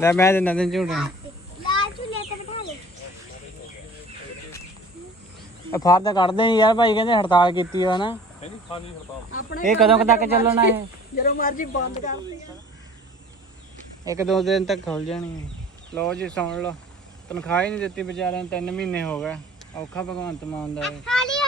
ਲੈ ਮੈਂ ਦਿੰਦਾ ਤੈਨੂੰ ਝੂਟੇ ਲਾਲ ਝੂਲੇ ਤੇ ਬਿਠਾ ਲੈ ਇਹ ਫਾਰ ਤਾਂ ਕੱਢਦੇ ਨਹੀਂ ਯਾਰ ਭਾਈ ਕਹਿੰਦੇ ਹੜਤਾਲ ਕੀਤੀ ਹੋਇਆ ਨਾ ਆਪਣੇ ਇਹ ਕਦੋਂ ਕੁ ਤੱਕ ਚੱਲਣਾ ਇਹ? ਜਦੋਂ ਮਰਜ਼ੀ ਬੰਦ ਕਰ ਦੇ ਇੱਕ ਦੋ ਦਿਨ ਤੱਕ ਖੁੱਲ ਜਾਣੀ ਹੈ। ਲਓ ਜੀ ਸੁਣ ਲਓ। ਤਨਖਾਹ ਹੀ ਨਹੀਂ ਦਿੱਤੀ ਵਿਚਾਰਿਆਂ ਨੂੰ 3 ਮਹੀਨੇ ਹੋ ਗਏ। ਔਖਾ ਭਗਵੰਤ ਮਾਨ ਦਾ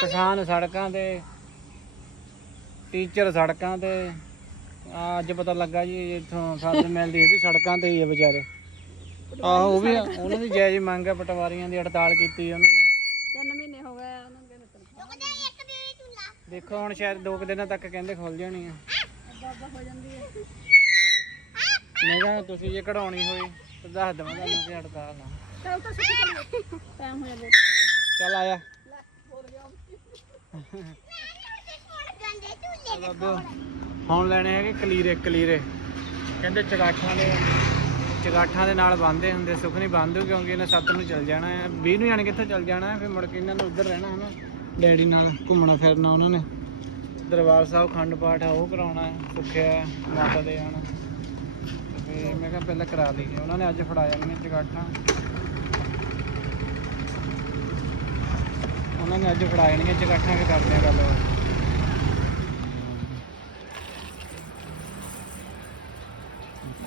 ਕਿਸਾਨ ਸੜਕਾਂ ਤੇ ਟੀਚਰ ਸੜਕਾਂ ਤੇ। ਆ ਅੱਜ ਪਤਾ ਲੱਗਾ ਜੀ ਇੱਥੋਂ ਫਸਲ ਮਿਲਦੀ ਇਹ ਵੀ ਸੜਕਾਂ ਤੇ ਹੀ ਆ ਵਿਚਾਰੇ। ਆਹੋ ਉਹ ਵੀ ਉਹਨਾਂ ਦੀ ਜਾਇਜ਼ ਮੰਗ ਹੈ ਪਟਵਾਰੀਆਂ ਦੀ ਹੜਤਾਲ ਕੀਤੀ ਉਹਨਾਂ ਨੇ। ਤਿੰਨ ਮਹੀਨੇ ਹੋ ਗਏ ਉਹਨਾਂ ਦੇ ਦੇਖੋ ਹੁਣ ਸ਼ਾਇਦ ਦੋ ਕੁ ਦਿਨਾਂ ਤੱਕ ਕਹਿੰਦੇ ਖੁੱਲ ਜਾਣੀ ਆ। ਅੱਧਾ ਹੋ ਜਾਂਦੀ ਹੈ ਮੈਂ ਕਿਹਾ ਤੁਸੀਂ ਜੇ ਕਢਾਉਣੀ ਹੋਈ ਤਾਂ ਦੱਸ ਦਵਾਂ ਤੁਹਾਨੂੰ ਕਿ ਹੜਤਾਲ ਆ। ਚਲ ਤਾਂ ਸਿੱਖ ਚੱਲੀਏ ਟਾਈਮ ਹੋ ਜਾਂਦਾ ਚੱਲ ਆਇਆ ਲੈ ਝੂਲੇ ਬਾਬੇ ਹੁਣ ਲੈਣੇ ਹੈਗੇ ਕਲੀਰੇ ਕਲੀਰੇ। ਕਹਿੰਦੇ ਚਗਾਠਾਂ ਦੇ ਚਗਾਠਾਂ ਦੇ ਨਾਲ ਬੰਨਦੇ ਹੁੰਦੇ ਸੁੱਖ ਨਹੀਂ ਬੰਨ੍ਹਦੇ ਕਿਉਂਕਿ ਇਹਨੇ ਸੱਤ ਨੂੰ ਚੱਲ ਜਾਣਾ ਹੈ। 20 ਨੂੰ ਜਾਣ ਕਿੱਥੋਂ ਚੱਲ ਜਾਣਾ ਹੈ, ਫਿਰ ਮੁੜ ਕੇ ਇਹਨਾਂ ਨੂੰ ਉੱਧਰ ਰਹਿਣਾ ਹਨਾ। ਡੈਡੀ ਨਾਲ ਘੁੰਮਣਾ ਫਿਰਨਾ ਉਹਨਾਂ ਨੇ। ਦਰਬਾਰ ਸਾਹਿਬ ਖੰਡ ਪਾਠ ਆ ਉਹ ਕਰਾਉਣਾ ਹੈ ਸੁੱਖਿਆ ਮਾਤਾ ਦੇ ਆਣਾ ਤੇ ਮੈਂ ਕਿਹਾ ਪਹਿਲਾਂ ਕਰਾ ਲਈਏ। ਉਹਨਾਂ ਨੇ ਅੱਜ ਫੜਾਇਆ ਨੇ ਚਗਾਠਾਂ। ਉਹਨਾਂ ਨੇ ਅੱਜ ਫੜਾਇਆ ਨੇ ਚਗਾਠਾਂ ਕੇ ਕਰਦੇ ਆ ਗੱਲ।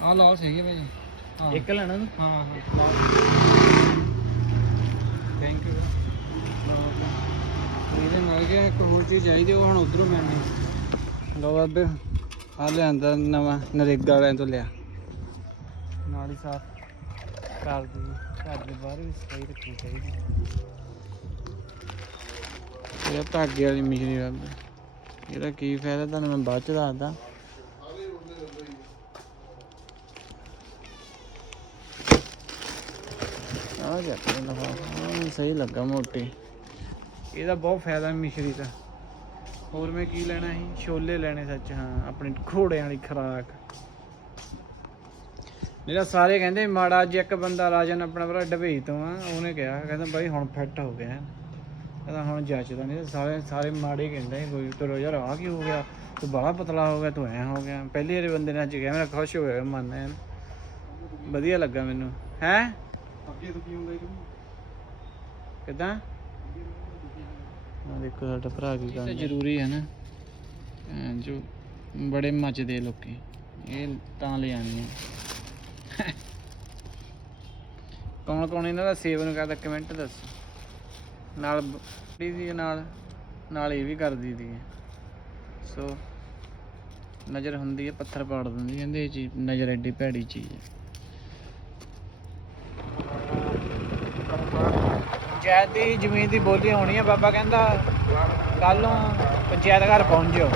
ਆ ਲਾਓ ਸਹੀ ਹੈ ਭਾਈ। ਹਾਂ। ਇੱਕ ਲੈਣਾ ਤੂੰ? ਹਾਂ ਹਾਂ। ਥੈਂਕ ਯੂ ਇਹਦੇ ਨਾਲ ਗਿਆ ਇੱਕ ਹੋਰ ਚੀਜ਼ ਚਾਹੀਦੀ ਉਹ ਹੁਣ ਉਧਰੋਂ ਮਿਲਣੀ। ਲੋ ਬਾਬੇ ਆ ਲਿਆਂਦਾ ਨਵਾਂ ਨਰੇਗਾ ਵਾਲਿਆਂ ਤੋਂ ਲਿਆ। ਨਾਲੀ ਸਾਫ਼ ਕਰ ਦੀ ਘਰ ਦੇ ਬਾਹਰ ਵੀ ਸਫ਼ਾਈ ਰੱਖਣੀ ਚਾਹੀਦੀ। ਇਹ ਧਾਗੇ ਵਾਲੀ ਮਸ਼ੀਨ ਬਾਬੇ। ਇਹਦਾ ਕੀ ਫਾਇਦਾ ਤੁਹਾਨੂੰ ਮੈਂ ਬਾਅਦ ਚ ਦੱਸਦਾ। ਆ ਜਾ ਲਫਾਫਾ ਸਹੀ ਲੱਗਾ ਮੋਟੀ। ਇਹਦਾ ਬਹੁਤ ਫਾਇਦਾ ਮਿਸ਼ਰੀ ਦਾ। ਹੋਰ ਮੈਂ ਕੀ ਲੈਣਾ ਸੀ? ਛੋਲੇ ਲੈਣੇ ਸੱਚ, ਹਾਂ, ਆਪਣੇ ਘੋੜਿਆਂ ਵਾਲੀ ਖਰਾਕ। ਮੇਰਾ ਸਾਰੇ ਕਹਿੰਦੇ, ਮਾੜਾ ਅੱਜ ਇੱਕ ਬੰਦਾ ਰਾਜਨ ਆਪਣਾ ਭਰਾ ਡਬਈ ਤੋਂ ਆ, ਉਹਨੇ ਕਿਹਾ, ਕਹਿੰਦਾ ਬਾਈ ਹੁਣ ਫਿੱਟ ਹੋ ਗਿਆ। ਕਹਿੰਦਾ ਹੁਣ ਜੱਚਦਾ ਨਹੀਂ, ਸਾਰੇ ਸਾਰੇ ਮਾੜੇ ਕਹਿੰਦੇ ਕੋਈ ਕਰੋ ਯਾਰ ਆ ਕੀ ਹੋ ਗਿਆ? ਤੂੰ ਬੜਾ ਪਤਲਾ ਹੋ ਗਿਆ, ਤੂੰ ਐ ਹੋ ਗਿਆ। ਪਹਿਲੇ ਵਾਲੇ ਬੰਦੇ ਨੇ ਅੱਜ ਕਿਹਾ, ਮੇਰਾ ਖੁਸ਼ ਹੋ ਗਿਆ ਮਨ ਐਨ। ਵਧੀਆ ਲੱਗਾ ਮੈਨੂੰ। ਹੈ? ਅੱਗੇ ਤੋਂ ਕੀ ਹੁੰਦਾ ਇਹ ਕਿਦਾਂ? ਆ ਦੇਖੋ ਸਾਡਾ ਭਰਾ ਕੀ ਕਰਦਾ। ਜ਼ਰੂਰੀ ਹੈ ਨਾ। ਐਂ ਜੋ ਬੜੇ ਮੱਚਦੇ ਲੋਕੀ ਇਹ ਤਾਂ ਲੈ ਆਣੀ ਹੈ। ਕੌਣ ਕੌਣ ਇਹਨਾਂ ਦਾ ਸੇਵਨ ਕਰਦਾ ਕਮੈਂਟ ਦੱਸ। ਨਾਲ ਬੜੀ ਦੀ ਨਾਲ ਨਾਲ ਇਹ ਵੀ ਕਰਦੀ ਦੀ ਸੋ ਨਜ਼ਰ ਹੁੰਦੀ ਹੈ ਪੱਥਰ ਪਾੜ ਦਿੰਦੀ ਕਹਿੰਦੇ ਇਹ ਚੀਜ਼ ਨਜ਼ਰ ਐਡੀ ਭੈੜੀ ਚੀਜ਼ ਹੈ। ਪੰਚਾਇਤ ਦੀ ਜ਼ਮੀਨ ਦੀ ਬੋਲੀ ਹੋਣੀ ਹੈ ਬਾਬਾ ਕਹਿੰਦਾ ਕੱਲ ਨੂੰ ਪੰਚਾਇਤ ਘਰ ਪਹੁੰਚ ਜਿਓ।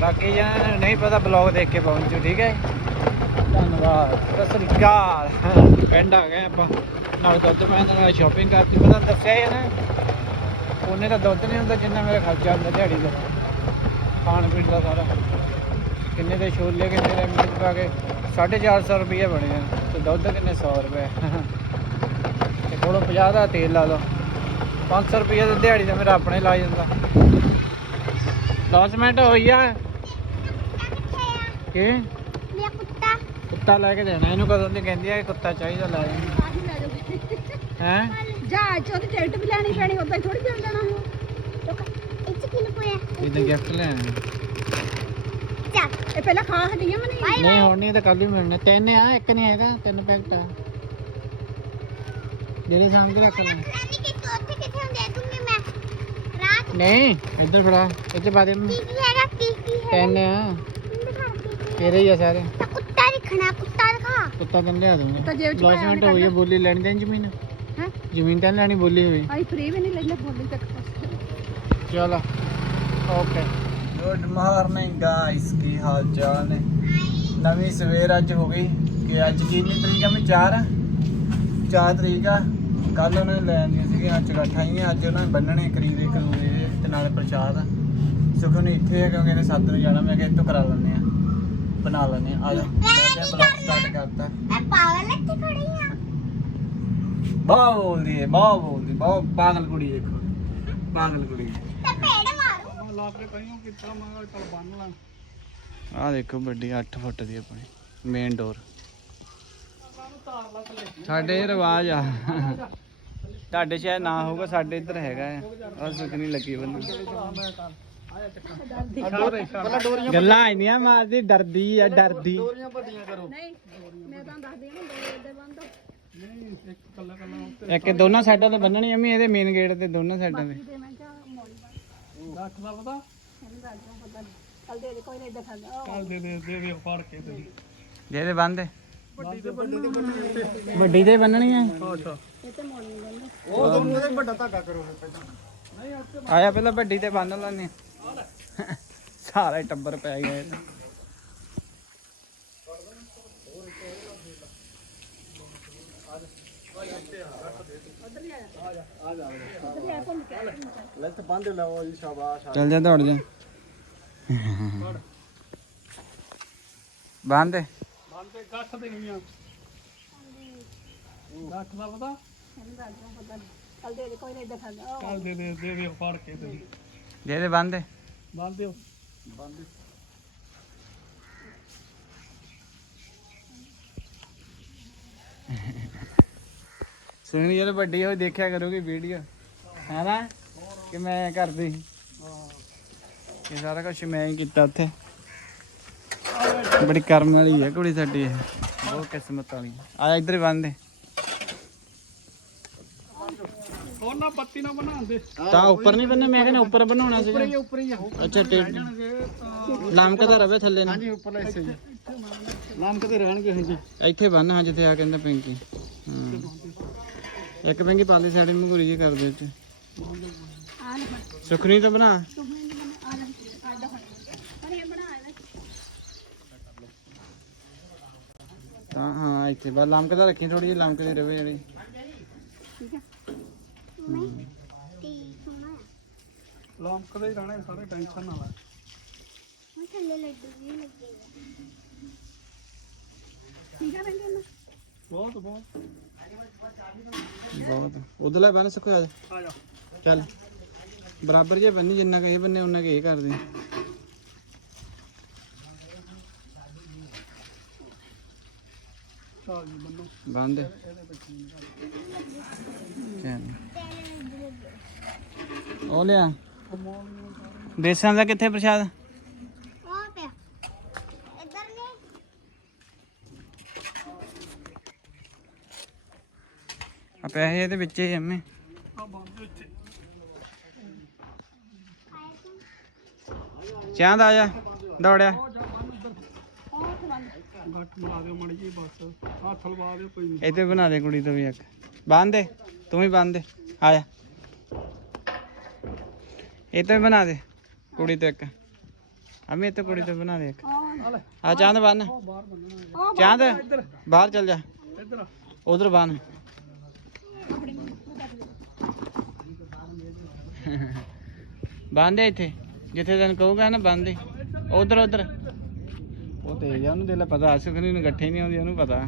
ਬਾਕੀ ਜਿਹਨਾਂ ਨੂੰ ਨਹੀਂ ਪਤਾ, ਬਲੌਗ ਦੇਖ ਕੇ ਪਹੁੰਚ ਪਹੁੰਚੋ ਠੀਕ ਹੈ ਧੰਨਵਾਦ। ਸਤਿ ਸ੍ਰੀ ਅਕਾਲ। ਪਿੰਡ ਆ ਗਏ ਆਪਾਂ। ਨਾਲ ਦੁੱਧ ਮੈਂ ਨਾਲ ਸ਼ਾਪਿੰਗ ਕਰਤੀ। ਮੈਂ ਦੱਸਿਆ ਹੀ ਨਾ, ਉਹਨੇ ਦਾ ਦੁੱਧ ਨਹੀਂ ਹੁੰਦਾ ਜਿੰਨਾ ਮੇਰਾ ਖਰਚਾ ਹੁੰਦਾ ਦਿਹਾੜੀ ਦਾ। ਖਾਣ ਪੀਣ ਦਾ ਸਾਰਾ। ਕਿੰਨੇ ਦੇ ਛੋਲੇ, ਕਿੰਨੇ ਦੇ ਮਿਰਚ ਪਾ ਕੇ 450 ਰੁਪਏ ਬਣੇ ਆ ਤੇ ਦੁੱਧ ਕਿੰਨੇ 100 ਰੁਪਏ? ਤੇ ਕੋਲੋਂ 50 ਦਾ ਤੇਲ ਲਾ ਲਓ 500 ਰੁਪਏ ਦੀ ਦਿਹਾੜੀ ਦਾ ਮੇਰਾ ਆਪਣੇ ਲਾ ਜਾਂਦਾ। ਲੌਸਮੈਂਟ ਹੋਈ ਆ। ਕਿ? ਮੇਰਾ ਕੁੱਤਾ ਕੁੱਤਾ ਲੈ ਕੇ ਦੇਣਾ। ਇਹਨੂੰ ਕਦੋਂ ਦੀ ਕਹਿੰਦੀ ਆ ਕਿ ਕੁੱਤਾ ਚਾਹੀਦਾ ਲੈ ਲੈ ਹੈ? ਜਹਾਜ਼ ਉਹਦੀ ਟਿਕਟ ਵੀ ਲੈਣੀ ਪੈਣੀ ਉਦਾਂ ਥੋੜੀ ਜਾਣਾ ਉਹ। ਰੁਕ ਇੱਥੇ ਕੀ ਲੁਕੋਇਆ? ਇਹਦਾ ਗਿਫਟ ਲੈਣਾ। ਚੱਲ ਇਹ ਪਹਿਲਾਂ ਖਾ ਹਟੀਆਂ ਮਨੀ ਨਹੀਂ ਹੁਣ ਨਹੀਂ ਤਾਂ ਕੱਲ ਹੀ ਮਿਲਣੇ। ਤਿੰਨ ਆ ਇੱਕ ਨਹੀਂ ਹੈਗਾ ਤਿੰਨ ਪੈਕਟ। ਆ ਜਿਹੜੇ ਸਾਹਮਣੇ ਕੇ ਰੱਖ ਲੈ ਰਾਨੀ ਕਿ ਉੱਥੇ ਕਿੱਥੇ ਹੁੰਦੇ ਆ? ਤੁਮਨੇ ਮੈਂ ਰਾਤ ਨਹੀਂ ਇੱਧਰ ਫੜਾ ਇੱਥੇ ਪਾ ਦੇ ਇਹਨੂੰ। ਕੀ ਕੀ ਹੈਗਾ। ਕੀ ਕੀ ਹੈ ਤਿੰਨ ਆ ਤੇਰੇ ਹੀ ਆ ਸਾਰੇ। ਕੁੱਤਾ ਦਿਖਣਾ ਕੁੱਤਾ ਦਿਖਾ। ਕੁੱਤਾ ਤੈਨੂੰ ਲਿਆ ਦੂੰਗਾ ਤਾਂ ਜੇਬ ਚ ਪਾਇਆ ਲੌਸਮੈਂਟ ਹੋਈ ਹੈ ਬੋਲੀ ਲੈਣੀ ਤੈਨੂੰ ਜ਼ਮੀਨ। ਹੈ? ਜ਼ਮੀਨ ਤਾਂ ਲੈਣੀ ਬੋਲੀ ਹੋਈ। ਆਈ ਫ੍ਰੀ ਵੀ ਨਹੀਂ ਲੈਣਾ ਬੋਲੀ ਤੱਕ ਚਲੋ ਓਕੇ ਗੁੱਡ ਮਾਰਨਿੰਗ ਗਾਇਸ ਕੀ ਹਾਲ ਚਾਲ ਨੇ? ਨਵੀਂ ਸਵੇਰ ਅੱਜ ਹੋ ਗਈ। ਕਿ ਅੱਜ ਕਿੰਨੀ ਤਰੀਕ ਆ? ਮੈਂ 4 4 ਤਰੀਕ ਆ। ਕੱਲ ਉਹਨਾਂ ਨੇ ਲੈਣ ਦੀਆਂ ਸੀਗੀਆਂ ਚਗਾਠਾਈਆਂ ਅੱਜ ਉਹਨਾਂ ਨੇ ਬੰਨਣੇ ਕਰੀਦੇ ਕਰੂਦੇ ਤੇ ਨਾਲੇ ਪ੍ਰਸ਼ਾਦ। ਸੁਖਨ ਇੱਥੇ ਹੈ ਕਿਉਂਕਿ ਇਹਨੇ ਸੱਤ ਨੂੰ ਜਾਣਾ ਮੈਂ ਕਿਹਾ ਇੱਥੋਂ ਕਰਾ ਲੈਂਦੇ ਆ ਬਣਾ ਲੈਂਦੇ ਆ ਆ ਜਾ। ਮੈਂ ਬਲੌਗ ਸਟਾਰਟ ਕਰਤਾ ਮੈਂ ਪਾਗਲ ਇੱਥੇ ਖੜੀ ਆ। ਬਾਹ ਬੋਲਦੀ ਹੈ ਬਾਹ ਬੋਲਦੀ ਬਾਹ ਪਾਗਲ ਕੁੜੀ ਦੇਖੋ ਪਾਗਲ ਕੁੜੀ। ਤੇ ਪੇੜ ਮਾਰੂ। ਲਾ ਕੇ ਕਹੀਓ ਕਿੱਤਾ ਮੰਗਾ ਚਲ ਬੰਨ ਲਾਂ। ਆ ਦੇਖੋ ਵੱਡੀ 8 ਫੁੱਟ ਦੀ ਆਪਣੀ ਮੇਨ ਡੋਰ ਸਾਡੇ ਰਿਵਾਜ ਆ। ਤੁਹਾਡੇ ਸ਼ਾਇਦ ਨਾ ਹੋਊਗਾ ਸਾਡੇ ਇੱਧਰ ਹੈਗਾ ਆ। ਆ ਸੁਖਣੀ ਲੱਗੀ ਬੰਨੂ ਗੱਲਾਂ ਆਈਆਂ ਮਾਰਦੀ ਡਰਦੀ ਆ ਡਰਦੀ। ਡੋਰੀਆਂ ਵੱਡੀਆਂ ਕਰੋ ਨਹੀਂ ਮੈਂ ਤਾਂ ਦੱਸਦੀ ਆ ਨਾ ਦੋ ਦੇ ਬੰਦ ਨਹੀਂ ਇੱਕ ਕੱਲਾ ਕੱਲਾ ਇੱਕ ਦੋਨਾਂ ਸਾਈਡਾਂ ਤੇ ਬੰਨਣੀ ਅੰਮੀ ਇਹਦੇ ਮੇਨ ਗੇਟ ਤੇ ਦੋਨਾਂ ਸਾਈਡਾਂ ਤੇ ਬੰਦ ਰੱਖ ਦਾ। ਪਤਾ ਨਹੀਂ ਕੱਲ ਦੇ ਦੇ ਕੋਈ ਨਹੀਂ ਦਿਖਾਉਂਦਾ ਕੱਲ ਦੇ ਦੇ ਦੇ ਦੇ ਫੜ ਕੇ ਤੇ ਜਿਹਦੇ ਬੰਦ ਵੱਡੀ ਤੇ ਵੱਡੀ ਤੇ ਵੱਡੀ ਵੱਡੀ ਤੇ ਬੰਨਣੀ ਆ। ਅੱਛਾ। ਇਹ ਤੇ ਮੋੜੀ ਬੰਦ ਉਹ ਦੋਨੋਂ ਇਹਦੇ ਵੱਡਾ ਧਾਗਾ ਕਰੋ ਫਿਰ ਪਹਿਲਾਂ। ਆਇਆ ਪਹਿਲਾਂ ਵੱਡੀ ਤੇ ਬੰਨ ਲੈਣੇ ਸਾਰਾ ਹੀ ਟੱਬਰ ਪੈ ਗਿਆ ਇਹ ਤਾਂ। ਲੈਟ ਬੰਦ ਲਾਓ ਜੀ ਸ਼ਾਬਾਸ਼। ਚੱਲ ਜਾ ਦੌੜ ਜਾ। ਬੰਦ ਦੇ ਬੰਦ ਤੇ ਗੱਠ ਦੇਣੀਆਂ ਗੱਠ ਦਾ ਪਤਾ? ਇਹਨੂੰ ਦੱਸ ਦਿਓ ਪਤਾ ਨਹੀਂ। ਕੱਲ ਦੇ ਦੇ ਕੋਈ ਨਹੀਂ ਦਿਖਾਉਂਦਾ ਕੱਲ ਦੇ ਦੇ ਦੇ ਦੇ ਫੜ ਕੇ ਤੇ। ਜਿਹਦੇ ਬੰਦ ਦੇ ਬੰਦ। ਦਿਓ। ਬੰਦ। ਸੁਣੀ ਜਦੋਂ ਵੱਡੀ ਹੋਈ ਦੇਖਿਆ ਕਰੋਗੇ ਵੀਡੀਓ ਹੈ ਨਾ ਕਿ ਮੈਂ ਕਰਦੀ। ਇਹ ਸਾਰਾ ਕੁਝ ਮੈਂ ਹੀ ਕੀਤਾ ਉੱਥੇ। ਬੜੀ ਕਰਮ ਵਾਲੀ ਹੈ ਕੁੜੀ ਸਾਡੀ ਇਹ। ਬਹੁਤ ਕਿਸਮਤ ਵਾਲੀ। ਆ ਇੱਧਰ ਹੀ ਬੰਦ ਦੇ। ਹੋਰ ਨਾ ਪੱਤੀ ਨਾ ਬਣਾਉਂਦੇ ਤਾਂ ਉੱਪਰ ਨਹੀਂ ਬੰਨਣਾ ਮੈਂ ਕਹਿੰਦਾ ਉੱਪਰ ਬਣਾਉਣਾ ਸੀਗਾ। ਉੱਪਰ ਹੀ ਆ ਅੱਛਾ ਤੇ ਲਮਕਦਾ ਰਵੇ ਥੱਲੇ ਨੂੰ। ਹਾਂਜੀ ਉੱਪਰ ਲੈ ਸੇ ਲੰਮਕਦੇ ਰਹਿਣਗੇ ਹਾਂਜੀ। ਇੱਥੇ ਬੰਨ ਹਾਂ ਜਿੱਥੇ ਆ ਕਹਿੰਦਾ ਪਿੰਕੀ। ਹਾਂ। ਇੱਕ ਪਿੰਕੀ ਪਾਲੀ ਸਾਈਡ ਮਗੂਰੀ ਜੀ ਕਰ ਦੇ ਸੁਖਣੀ ਤਾਂ ਬਣਾ ਸੁਪਨੇ ਦੀ ਮੈਨੂੰ ਆ ਲੈ ਆ ਦਾ ਪਰ ਇਹ ਬਣਾ ਲੈ ਤਾਂ ਹਾਂ ਇੱਥੇ ਬਸ ਲਮਕਦਾ ਰੱਖੀ ਥੋੜੀ ਜਿਹੀ ਲਮਕਦੀ ਰਵੇ ਜਿਹੜੀ। ਠੀਕ ਹੈ। ਤੇ ਸੋਨਾ ਲੰਮਕਦੇ ਹੀ ਰਹਿਣੇ ਸਾਰੇ ਟੈਨਸ਼ਨ ਨਾ ਲੈ। ਮੈਂ ਥੱਲੇ ਲੱਡੂ ਵੀ ਲੱਗੇ ਆ। ਠੀਕ ਹੈ ਬੰਦੇ ਨੂੰ? ਬਹੁਤ ਬਹੁਤ। ਬਹੁਤ। ਉਧਰਲਾ ਬੰਨ ਸੁਖਾ ਆ ਜਾ। ਚੱਲ। ਬਰਾਬਰ ਜੇ ਬੰਨੀ ਜਿੰਨਾ ਕੁ ਇਹ ਬੰਨੇ ਉਹਨਾਂ ਕੁ ਇਹ ਕਰਦੀ ਚੱਲ ਜੀ ਬੰਨੋ ਬੰਦ ਉਹ ਲਿਆ। ਬੇਸਾਂ ਦਾ ਕਿੱਥੇ ਪ੍ਰਸ਼ਾਦ? ਉਹ ਪਿਆ। ਇੱਧਰ ਨਹੀਂ ਆ ਪੈਸੇ ਇਹਦੇ ਵਿੱਚ ਹੀ ਤੂੰ ਚਾਂਦ ਆ ਜਾ ਦੌੜਿਆ। ਬਣਾ ਦਿਓ ਮੜੀ ਜੀ ਬਸ। ਹੱਥ ਲਵਾ ਦਿਓ ਕੋਈ ਨਹੀਂ ਇੱਥੇ ਬਣਾ ਦੇ ਕੁੜੀ ਤੋਂ ਵੀ ਇੱਕ। ਬੰਨ ਦੇ ਤੂੰ ਵੀ ਬੰਨ ਦੇ। ਆ ਜਾ। ਇਹ ਤੋਂ ਵੀ ਬਣਾ ਦੇ ਕੁੜੀ ਤੋਂ ਇੱਕ। ਅਮੀ ਤੋਂ ਕੁੜੀ ਤੋਂ ਬਣਾ ਦੇ ਇੱਕ। ਆ ਆ ਚਾਂਦ ਬੰਨ। ਬਾਹਰ ਬੰਨਣਾ ਚਾਂਦ ਬਾਹਰ ਚੱਲ ਜਾ। ਇੱਧਰ। ਉਧਰ ਬੰਨ। ਬੰਨ ਦੇ ਇੱਥੇ। ਜਿੱਥੇ ਤੈਨੂੰ ਕਹੂਗਾ ਨਾ ਬੰਨ ਦੇ। ਉਧਰ ਉਧਰ। ਉਹ ਤੇ ਜਾ ਉਹਨੂੰ ਦੇ ਲੈ ਪਤਾ ਸੁਖਨੀ ਨੂੰ ਇਕੱਠੇ ਨਹੀਂ ਆਉਂਦੀ, ਉਹਨੂੰ ਪਤਾ।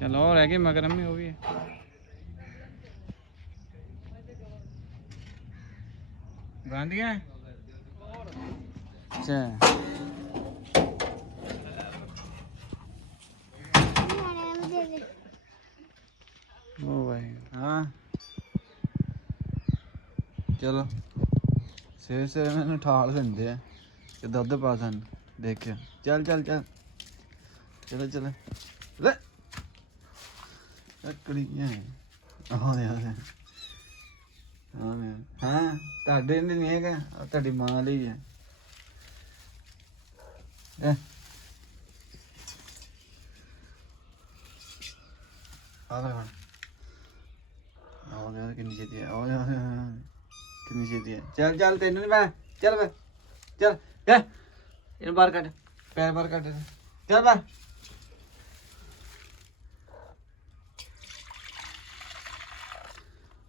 ਚਲੋ ਰਹਿ ਗਏ ਮਗਰ ਅੰਮੀ ਉਹ ਵੀ। ਬੰਦ ਗਿਆ ਅੱਛਾ। ਉਹ ਭਾਈ ਹਾਂ। ਚਲੋ। ਸਵੇਰੇ ਸਵੇਰੇ ਮੈਨੂੰ ਠਾਲ ਦਿੰਦੇ ਆ ਕਿ ਦੁੱਧ ਪਾ ਸਨ ਦੇਖਿਓ ਚੱਲ ਚੱਲ ਚੱਲ। ਚਲੋ ਚਲੋ। ਲੈ। ਅਕੜੀਆਂ ਆਹ ਦੇ ਆਹ ਹਾਂ, ਤੁਹਾਡੇ ਨਹੀਂ ਹੈਗਾ ਤੁਹਾਡੀ ਮਾਂ ਲਈ ਹੈ ਇਹ ਆ ਲੈ ਹੁਣ ਆਹ ਦੇ ਕਿੰਨੀ ਛੇਤੀ ਹੈ ਆਹ ਦੇ ਕਿੰਨੀ ਛੇਤੀ ਹੈ ਚੱਲ ਚੱਲ ਤੈਨੂੰ ਨੀ ਮੈਂ, ਚੱਲ ਵੇ ਚੱਲ ਗਏ ਇਹਨੂੰ ਬਾਹਰ ਕੱਢ, ਪੈਰ ਬਾਹਰ ਕੱਢ ਇਹਦੇ। ਚੱਲ ਬਾਹਰ।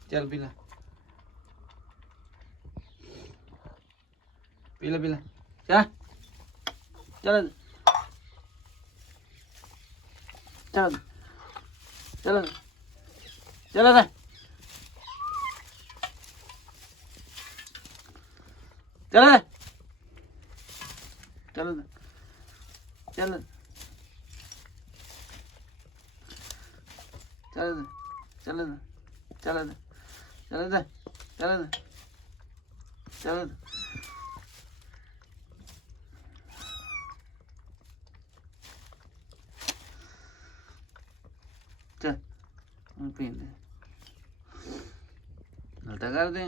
ਚੱਲ ਪੀ ਲੈ। ਪੀ ਲੈ ਪੀ ਲੈ। ਚੱਲ। ਚੱਲ। ਚੱਲ। ਚੱਲ ਚੱਲ ਲੈ ਚੱਲ ਚੱਲ ਚੱਲ ਚੱਲ ਚੱਲ ਚੱਲ ਚੱਲ ਚੱਲ ਚੱਲ ਚੱਲ ਹੁਣ ਪੀਂਦੇ ਹਲਤਾ ਕਰਦੇ